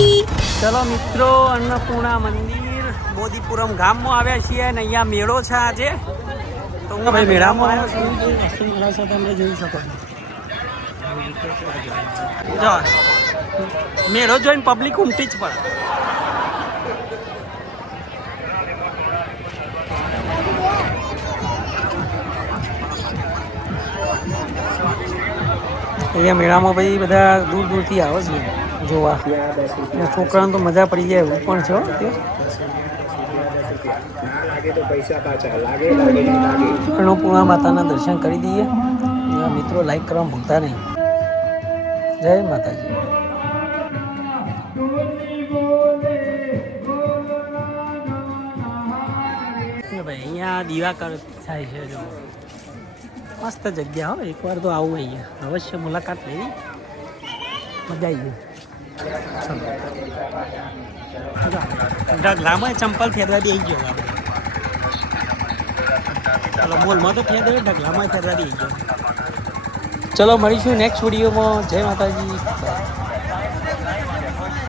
ચલો મિત્રો, અન્નપૂર્ણા મંદિર બોધીપુરમ ગામમાં આવ્યા છીએ અને અહીંયા મેળો છે આજે. તો હું ભાઈ મેળામાં આવ્યો છું. વસ્તુ મારા સાથે તમે જોઈ શકો છો. મેળો જોઈને પબ્લિક ઉમટી જ પડે. અહીંયા મેળામાં ભાઈ બધા દૂર દૂરથી આવે છે જોવા. છોકરાઓને તો મજા પડી જાય એવું પણ છે. અન્નપૂર્ણા માતાના દર્શન કરી દઈએ. મિત્રો લાઈક કરવાનું ભૂલતા નહીં. જય માતાજી. ભાઈ અહીંયા દીવાકર થાય છે જો. મસ્ત જગ્યા હો, એકવાર તો આવું અહીંયા અવશ્ય મુલાકાત લેવી. મજા આવી ગઈ. ઢગલામાં ચંપલ ફેરવા દે ગયો આપણે. ચલો મોલમાં તો ફેર દે, ઢગલામાં ફેરવા દે ગયો. ચલો મળીશું નેક્સ્ટ વિડીયોમાં. જય માતાજી.